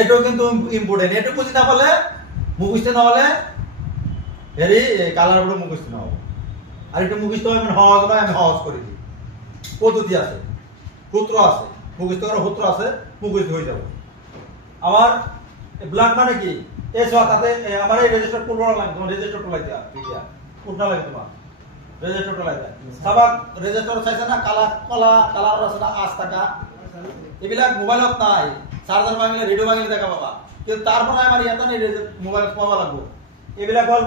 এটো কিন্তু ইম্পর্টেন্ট এটো বুঝি না পারলে মুখস্থ না হলে হেরি কালার উপরে মুখস্থ না হবে আর একটু মুখস্থ হবে সহজ নয় আমি সহজ করে দিই পদ্ধতি আছে সূত্র আছে মুখস্থ করার সূত্র আছে মুখস্থ হয়ে যাবে আমার ব্ল্যাঙ্ক মানে কি এই সব তাতে আমার এই রেজিস্টার করব লাগে তোমার রেজিস্টার তো লাগে ঠিক আছে কোনটা লাগে তোমার রেজিস্টার তো লাগে সবাক রেজিস্টার চাইছে না কালার আছে না আজ টাকা এবিলাক মোবাইলত নাই চার্জার ভাঙিলে রেডিও ভাঙিলে দেখা পাবা কিন্তু তারপরে আমার ইয়াতে নাই মোবাইলত পাবা লাগবো এবিলাক হল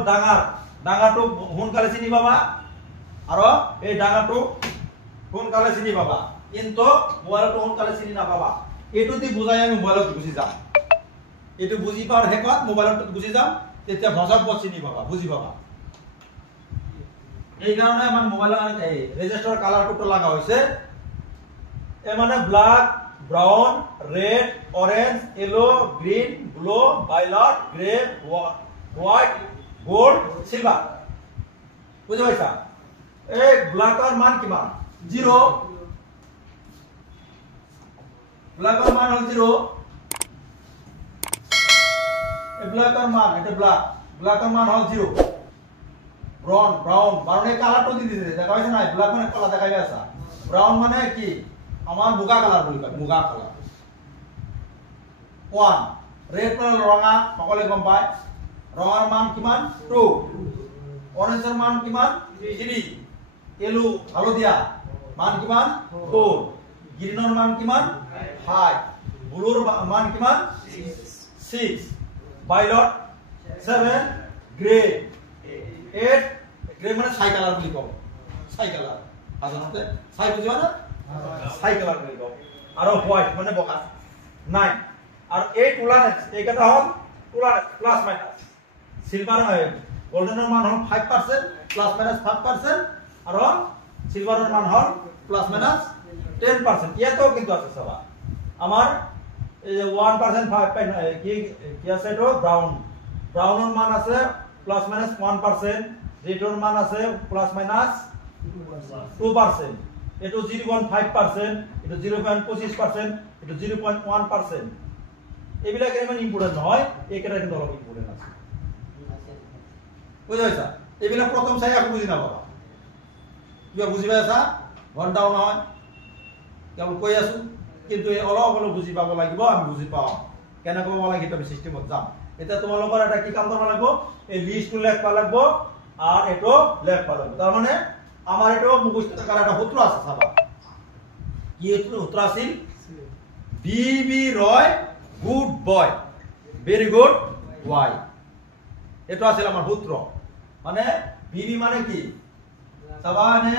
ডাঙাটো সোনকালে চিনি পাবা আর এই ডাঙাটো সোনকালে চিনি পাবা কিন্তু মোবাইলত সোনকালে চিনি নাপাবা এটো দি বুঝাই আমি মোবাইলত বুঝি যাম এটো বুঝি পাওয়ার হেকত মোবাইলত বুঝি যাম তেতিয়া ভাষাত চিনি পাবা বুঝি পাবা এই কারণে আমার মোবাইলত এই রেজিস্টার কালারটো লাগা হইছে এ মানে black brown red orange yellow green blue violet grey white gold silver বুঝতে পাইছা এই ব্ল্যাকের মান কিমান 0 ব্ল্যাকের মান হল 0 এই ব্ল্যাকের মান এটা ব্ল্যাকের মান হল 0 ব্রাউন মানে কালারটো দি দিছে দেখা হইছে না ব্ল্যাক মানে কালা দেখাই আছে ব্রাউন মানে কি আমার মুগা কালার বলি কয় মুগা কালার 1 রেড মানে রঙা সকলে গম পায় রঙার মান কিমান 2 অরেঞ্জের মান কিমান 3 ইয়েলো হলদিয়া মান কিমান 4 গ্রিনের মান কিমান 5 ব্লুর মান কিমান 6 ভায়োলেট 7 গ্রে 8 গ্রে মানে ছাই কালার বলি কও ছাই কালার সাধারণতে ছাই বুঝিবা না ছাই কালার বলি কও আর হোয়াইট মানে বকা 9 আর 8 উলানেস এইটা হল উলানেস প্লাস মাইনাস সিলভার গোল্ডেনের মান হল 5% প্লাস মাইনাস 5% আর সিলভারের মান হল প্লাস মাইনাস 10% এতো কিন্তু আছে সবা আমার এই যে 1% 5 কি আছে এটা ব্রাউনের মান আছে প্লাস মাইনাস 1% রেডের মান আছে প্লাস মাইনাস 2% এটা 0.5% এটা 0.25% এটা 0.1% এবিলাক এমন ইম্পর্টেন্ট নয় এইটা কিন্তু অনেক ইম্পর্টেন্ট আছে বুঝাইছা এবিলাক প্রথম চাই আপনি বুঝি না বাবা কিবা বুঝিবা আছে ঘন্টাও নহয় কেবল কই আছো কিন্তু এই অলপ বুঝি পাব লাগিব আমি বুঝি পাও কেন কব লাগে এটা সিস্টেমত যাম এটা তোমালোকৰ এটা কি কাম কৰিব লাগিব এই লিস্টটো লেখবা লাগিব আর এটো লেখবা লাগিব তার মানে আমার এটো মুখস্থ করার একটা সূত্র আছে সাবা কি সূত্র আছিল B Roy good boy very good Y এটো আছিল আমার সূত্র মানে বি মানে কি সাবা মানে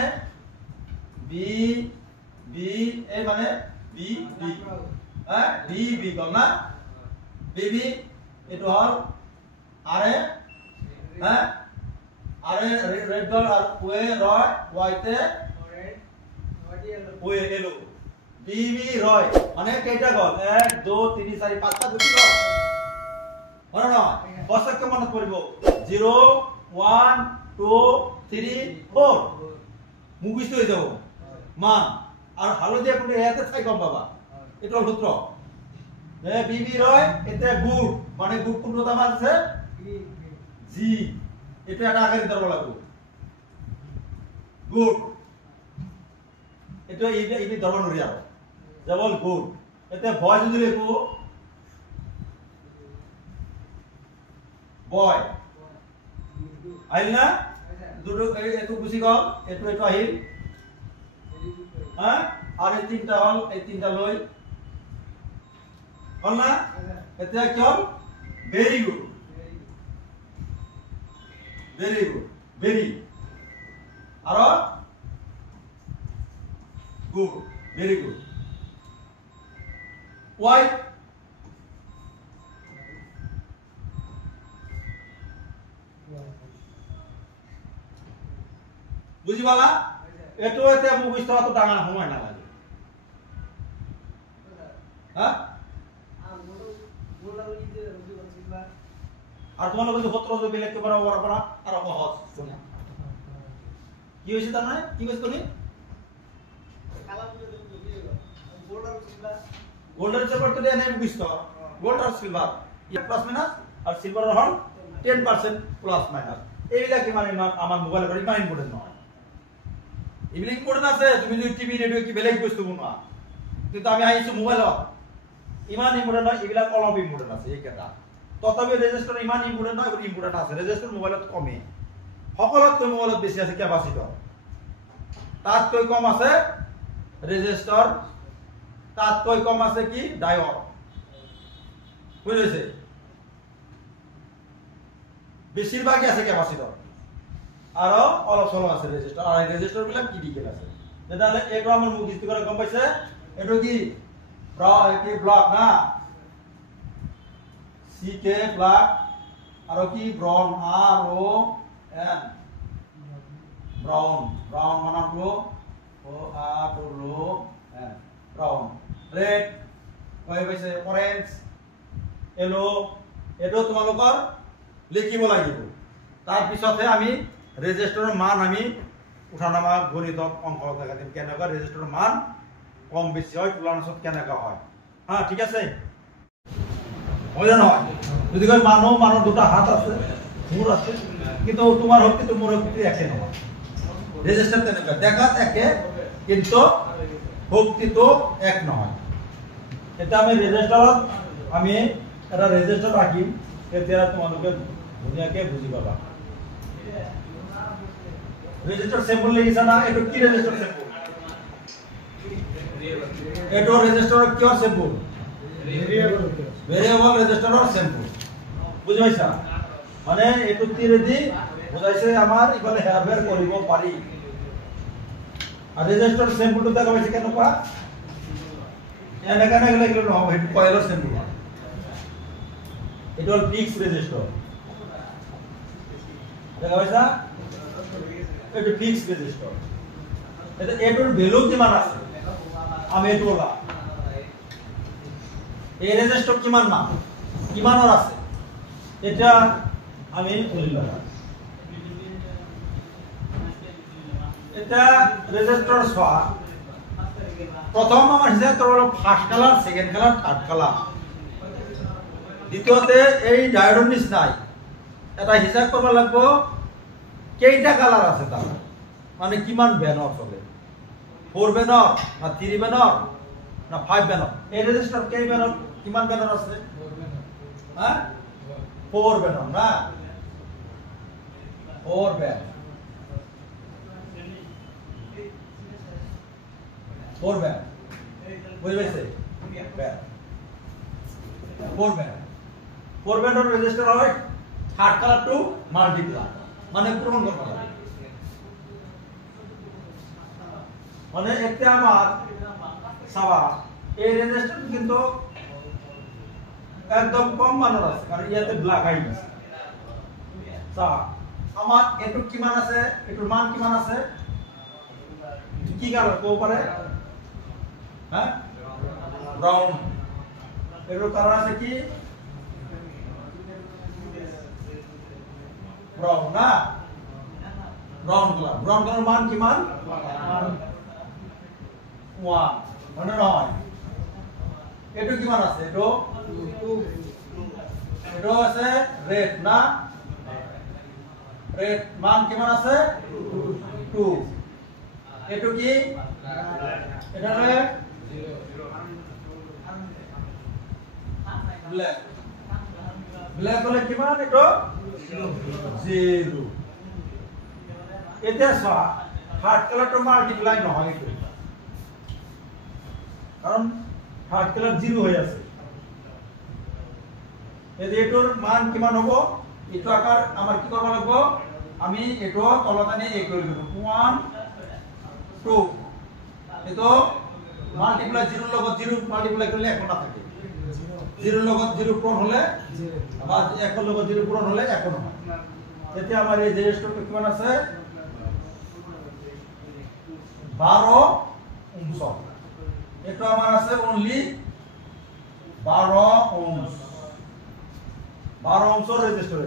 বি এই মানে বি হ্যাঁ বি গল না বি এটো হল আরে হ্যাঁ আরে রেড গল আর ওয়ে রয় ওয়াইতে ওয়ে এলো বি রয় মানে কেটা গল 1 2 3 4 5টা দুটি গল বড় না বসকে মনে করব 0 1 2 3 4 মুখস্থ হয়ে যাব মান আর হালদিয়া কোন এতে চাই কম বাবা এটা সূত্র বি রয় এতে গুড মানে গুড কোনটা মান আছে জি এটা একটা আকারে ধরব লাগবে গুড এটা এই ধরব নরি আর যেমন গুড এতে ভয় যদি লেখো বয় আইল না দুটো একটু বুঝি গল একটু আহিল হ্যাঁ আর এই তিনটা লই হল না এতে কি হল ভেরি গুড ভেরি আর গুড ভেরি গুড ওয়াই বুঝি পালা এটো এতে মুখস্থ অত ডাঙা সময় না লাগে হ্যাঁ আর তোমার যদি সূত্র যদি লিখতে পারো বড় করা আর সহজ কি হইছে তার মানে কি কইছ তুমি গোল্ডের চেপার তো দেয় নাই মুখস্থ গোল্ড আর সিলভার প্লাস মাইনাস আর সিলভারের হল 10% প্লাস মাইনাস এইবিলাক ইমান আমার মোবাইল করে ইমান ইম্পর্টেন্ট নহয় এইবিলাক ইম্পর্টেন্ট আছে তুমি যদি টিভি রেডিও কি বেলেগ বস্তু বনোৱা কিন্তু আমি আইছো মোবাইলত ইমান ইম্পৰ্টেন্ট নহয় এইবিলাক অলপ ইম্পৰ্টেন্ট আছে এইকেইটা তথাপি ৰেজিস্টাৰ ইমান ইম্পৰ্টেন্ট নহয় আৰু ইম্পর্টেন্ট আছে রেজিস্টার মোবাইলত কমে সকলোতকৈ মোবাইলত বেছি আছে ক্যাপাসিটর তাতকৈ কম আছে রেজিস্টার তাতকৈ কম আছে কি ডায়োড বুঝেছে বেশিরভাগই আছে ক্যাপাসিটর আর অলপ সলপ আছে রেজিস্টার আর রেজিস্টার গুলো কি ডিকেল আছে যেটা হলে এটো আমার মুখস্থ করে কম পাইছে এটো কি ব্লক না সি কে ব্লক আর কি ব্রাউন আর ও এন ব্রাউন মানে হলো ও আর ও এন ব্রাউন রেড কই পাইছে অরেঞ্জ এলো এটো তোমালোকৰ লিখিব লাগিব তাৰ পিছতে আমি রেজিস্টারের মান আমি উঠানামা গণিত অঙ্ক দেখা দিম কেনেকা রেজিস্টারের মান কম বেশি হয় তুলনাত কেনেকা হয় হ্যাঁ ঠিক আছে হয় না হয় যদি কই মানুষ দুটা হাত আছে মূর আছে কিন্তু তোমার শক্তি তো মোর শক্তি একে নহয় রেজিস্টার তেনেকা দেখাত একে কিন্তু শক্তি তো এক নহয় এটা আমি রেজিস্টারত আমি এটা রেজিস্টার রাখিম তেতিয়া তোমালোকে ধুনিয়াকে বুঝি পাবা রেজিস্টার সিম্বল লিখিছা না এটো কি রেজিস্টার সিম্বল এটো রেজিস্টার কি সিম্বল ভেরিয়েবল রেজিস্টারর সিম্বল বুঝি পাইছা মানে এটো তীরে দি বুঝাইছে আমার ইফালে হেয়ারফেয়ার কৰিব পাৰি আর রেজিস্টার সিম্বলটো দেখা পাইছে কেন পা এনেকা না গলে নহব এটো কয়েলৰ সিম্বল এটো হল ফিক্স রেজিস্টার দেখা পাইছা এটো ফিক্স রেজিস্টার এটা এটোর ভ্যালু কিমান আছে আমি এটো বলা এই রেজিস্টার কিমান মান কিমানৰ আছে এটা আমি বলিলাম এটা রেজিস্টার সোয়া প্রথম আমার হিসাব করব first colour second colour third colour দ্বিতীয়তে এই ডায়োডৰ নিচিনাই এটা হিসাব করব লাগবো কেইটা কালার আছে তার মানে কিমান ব্যানর চলে 4 ব্যানর না 3 ব্যানর না 5 ব্যানর এই রেজিস্টার কেই ব্যানর কিমান ব্যানর আছে হ্যাঁ 4 ব্যানর না 4 ব্যানর 4 ব্যানর বুঝাইছে ব্যানর 4 ব্যানর 4 ব্যানর রেজিস্টার হয় থার্ড কালার টু মাল্টিপ্লাই মানে পূরণ করতে হবে মানে এতে আমার সাবা এই রেজিস্টার কিন্তু একদম কম মানের আছে কারণ ইয়াতে ব্ল্যাক আই আছে সাবা আমার এটু কিমান আছে এটুর মান কিমান আছে কি কালার কো পারে হ্যাঁ ব্রাউন এটুর কালার আছে কি ব্রাউন না ব্রাউন কালার মান কিমান 1 মানে নয় এটু কিমান আছে এটু আছে রেড না রেড মান কিমান আছে 2 এটু কি এটা হলো ব্ল্যাক ব্ল্যাক হলে কিমান এটু 0 এটা সা থার্ড কালারটো মাল্টিপ্লাই নহয় এটু কারণ থার্ড কালার 0 হয়ে আছে এই এটোর মান কিমান হবো এটো আকার আমার কি করব লাগবো আমি এটো তলতানে এ করে দেব 1 2 এটো মাল্টিপ্লাই 0 লগত 0 মাল্টিপ্লাই করলে এখন না থাকে 0 লগত 0 পূরণ হলে আবার 1 লগত 0 পূরণ হলে এখন হয় এতে আমার এই রেজিস্টার কিমান আছে 12 ohms এটা আমার আছে অনলি 12 ohms 12 ohms রেজিস্টার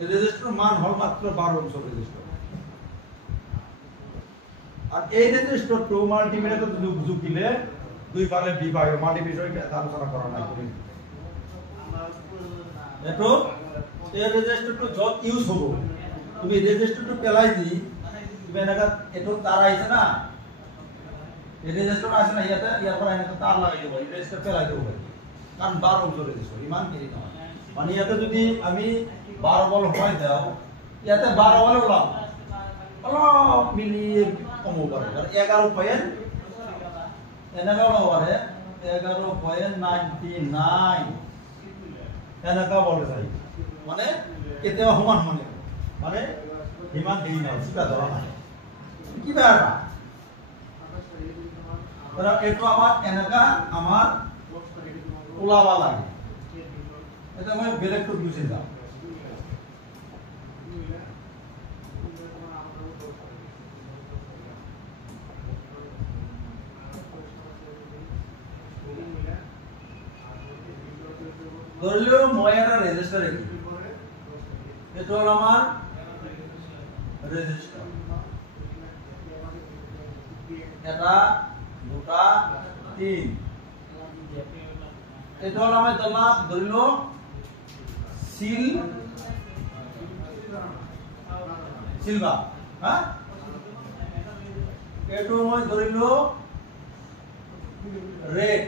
এই রেজিস্টার মান হল মাত্র 12 ohms রেজিস্টার আর এই রেজিস্টার টু মাল্টিমিটার যদি যোগ দিলে দুই ফালে বি পাইব মাল্টিপ্লিকেশন এটা আলোচনা করা নাই করি এটো এই রেজিস্টারটো যত ইউজ হ'ব তুমি রেজিস্টারটো পেলাই দি তুমি এনেকা এটো তার আইছে না এই রেজিস্টার আছে না ইয়ার পর এনেকা তার লাগাই দেব এই রেজিস্টার পেলাই দেব কারণ 12 অংশ রেজিস্টার ইমান কি না মানে ইয়াতে যদি আমি 12 বল হয় দাও ইয়াতে 12 বল লাভ অলপ মিলিয়ে কমো পারে আর 11 পয়েন্ট এনেকা লওয়ারে 11.99 এনেকা বলে যাই মানে কেতিয়াবা সমান মানে মানে ইমান দেৰি নাই চিটা ধৰা নাই কিবা এটা এটো আমার এনেকা আমার ওলাবা লাগে এটা মই বেলেগটো গুছি যাও ধরলেও মই একটা রেজিস্টার রেখি এটা হলো আমার রেজিস্টার এটা দুটা তিন এটা হলো আমি ধরিল সিলভার হ্যাঁ এটো মই ধরিল রেড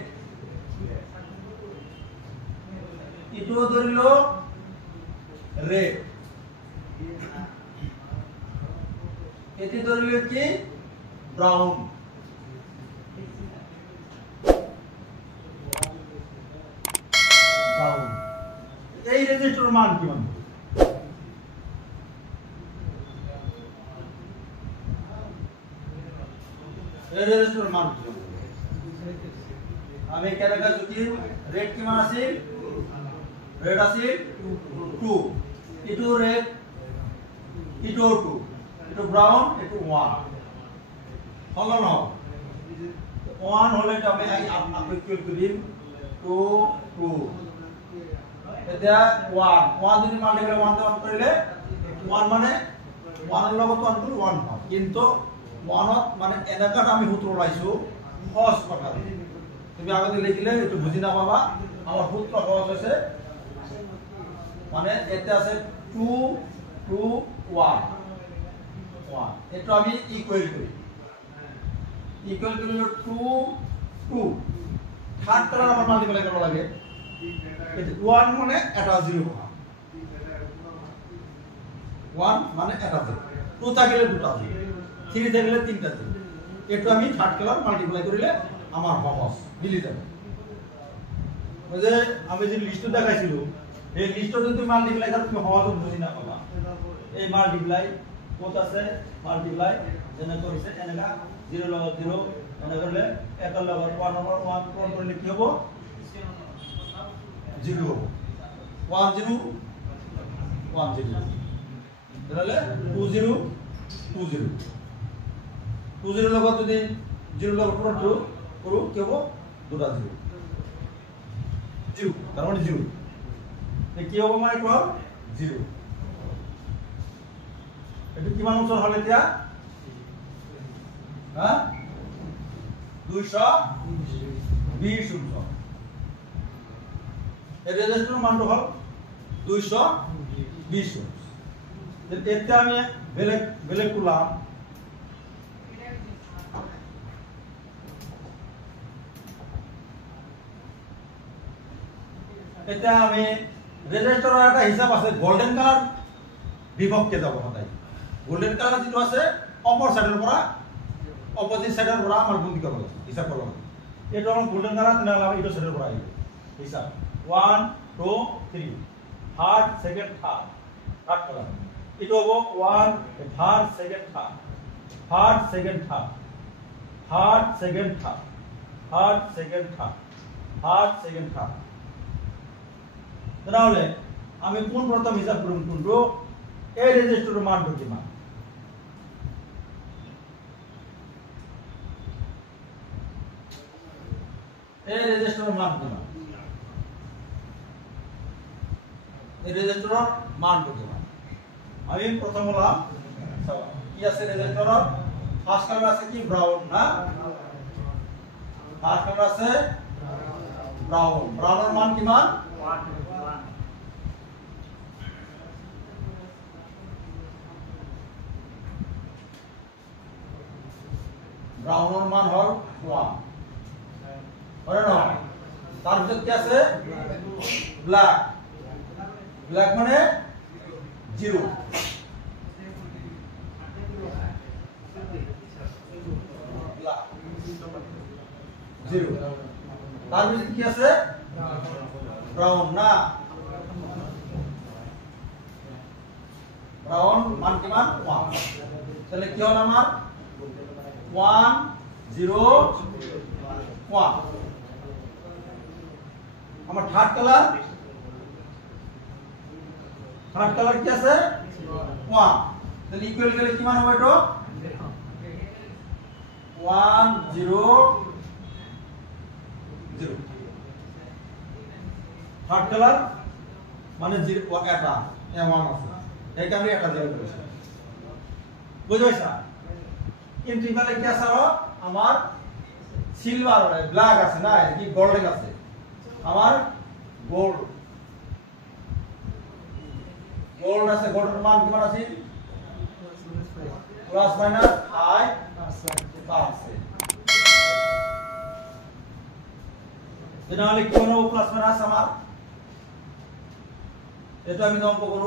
এটো ধরিল রেড এটি ধরিল কি ব্রাউন এই রেজিস্টার মান কি মান এই রেজিস্টার মান কি আমি কেনাকা যদি রেট কি মান আছে রেট আছে 2 এটো রেট এটো 2 এটো ব্রাউন এটো 1 হলো না 1 হলে তো আমি আপনাকে কি করিম 2 2 এটা 1 যদি মাল্টিপ্লাই 1 তে 1 কৰিলে 1 মানে 1 এৰ লগত 1 কৰি 1 পাম কিন্তু 1 মানে এনেকাত আমি সূত্র লাইছো সহজ কথা তুমি আগতে লিখিলে এটো বুজি না পাবা আমার সূত্র সহজ আছে মানে এটা আছে 2 2 1 1 এটো আমি ইকুয়াল করি ইকুয়াল কৰিলে 2 2 থাৰ্ড কালাৰ আমাৰ মাল্টিপ্লাই কৰিব লাগে 1 মানে এটা 0 1 মানে এটা 0 2 থাকিলে দুটা 0 3 থাকিলে তিনটা 0 এটো আমি থার্ড কালার মাল্টিপ্লাই করিলে আমার সহজ মিলি যাবে ওই যে আমি যে লিস্ট দেখাইছিল এই লিস্ট যদি মাল্টিপ্লাই করো তুমি সহজ বুঝি না পাবা এই মাল্টিপ্লাই কত আছে মাল্টিপ্লাই যেনে কৰিছে এনেকা 0 লগত 0 এনে করলে 1 লগত 1 নম্বর 1 কোন করলে কি হবে 0 1 0 1 0 তাহলে 2 0 2 0 2 0 লগত যদি 0 লগত পুরো 2 পুরো কি হবে দুটা 0 0 তার মানে 0 এ কি হবে মানে 0 এটা কি মান অংশ হলে দিয়া হ্যাঁ 220 অংশ এই রেজিস্টার মানটো হল 220 এটা আমি বেলেগ করলাম এটা আমি রেজিস্টারের একটা হিসাব আছে গোল্ডেন কালার বিভক্তে যাব সদায় গোল্ডেন কালার যেটো আছে অপর সাইডের পৰা অপোজিট সাইডেৰ পৰা আমাৰ গুণ কৰিব লাগে হিসাব কৰিব লাগে এটো আমাৰ গোল্ডেন কালাৰ তেনালা ইটো সাইডেৰ পৰা আহিব হিসাব 1 2 3 থার্ড সেকেন্ড থার্ড কালার এটো হবো 1 third second third third second third third second third third second third third second third তাহলে আমি কোন প্রথম হিসাব করব কোনটো এই রেজিস্টারের মান কি মান এই রেজিস্টারের মান কি মান এই রেজিস্টারের মান কি মান আমি প্রথম হলাম কি আছে রেজিস্টারের ফার্স্ট কালার আছে কি ব্রাউন না থার্ড কালার আছে ব্রাউন ব্রাউনের মান কিমান 1 ব্রাউনের মান হল 1 হয় না তার ভিতর কি আছে ব্ল্যাক ব্ল্যাক মানে 0 0 তার ভিতর কি আছে ব্রাউন না ব্রাউন মান কিমান 1 তাহলে কি হলো আমার 1 0 1 আমার থার্ড কালার কি আছে 1 তাহলে ইকুয়াল গেলে কি মান হবে এটা 1 0 0 থার্ড কালার মানে 0 এটা 1 আছে এই কারণে এটা 0 করেছে বুঝতে পারছ কিন্তু এখানে কি আছে আমার সিলভার ব্ল্যাক আছে না কি গোল্ডেন আছে আমার গোল্ড আছে গোল্ডের মান কি মান আছে প্লাস মাইনাস 5% এটা হলে কি হলো প্লাস মাইনাস আমার এটা আমি অঙ্ক করব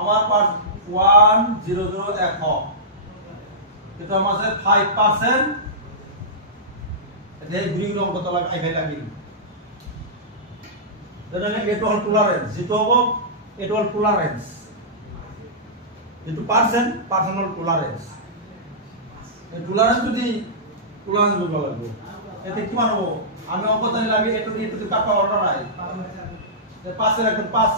আমার পাস 1001 হোক এটা আমার আছে 5% এই গ্রিন অঙ্ক তো লাগে আইভাই লাগি তাহলে এটা হল টলারেন্স যেটা হবে এটা হল টলারেন্স যেটা পার্সেন্ট হল টলারেন্স এই টলারেন্স যদি টলারেন্স বুঝা লাগবে এতে কি মানবো আমি অঙ্ক জানি লাগে এটা দিয়ে যদি কাটা অর্ডার নাই 5 এর এখন 5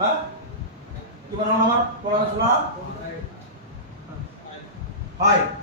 হ্যাঁ কি বানানো আমার টলারেন্স হলো 5